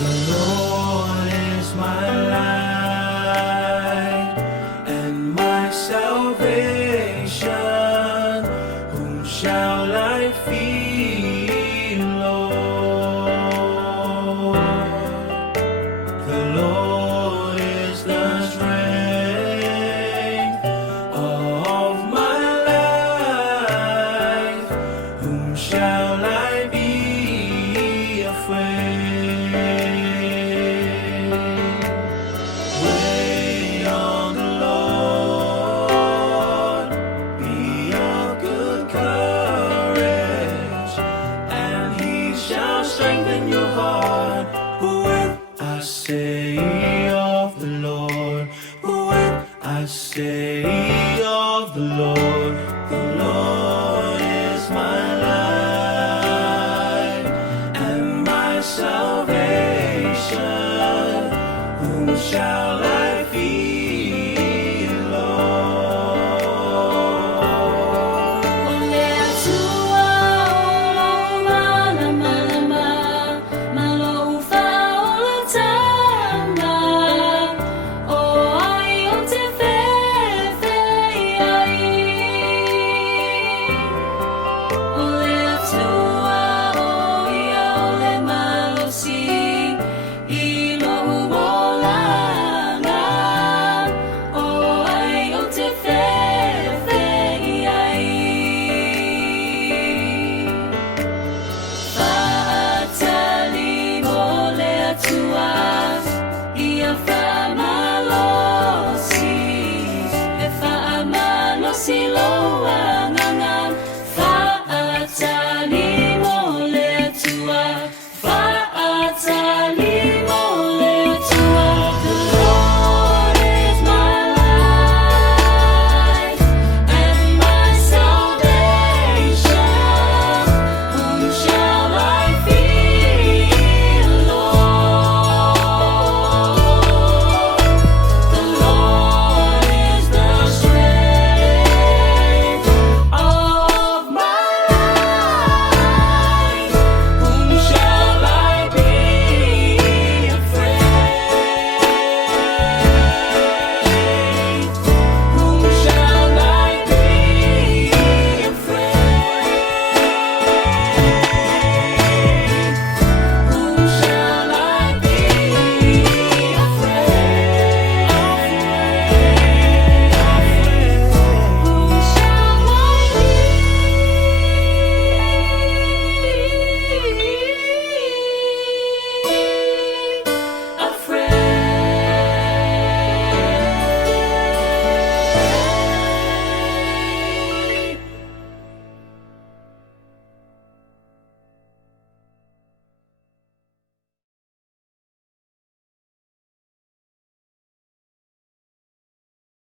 The Lord is my light and my salvation. Whom shall I fear, Lord? The Lord is the strength of my life. Whom shall I be afraid? Wait on the Lord, be of good courage, and He shall strengthen your heart. When I say of the Lord, when I say of the Lord is my light and my salvation. Whom shall I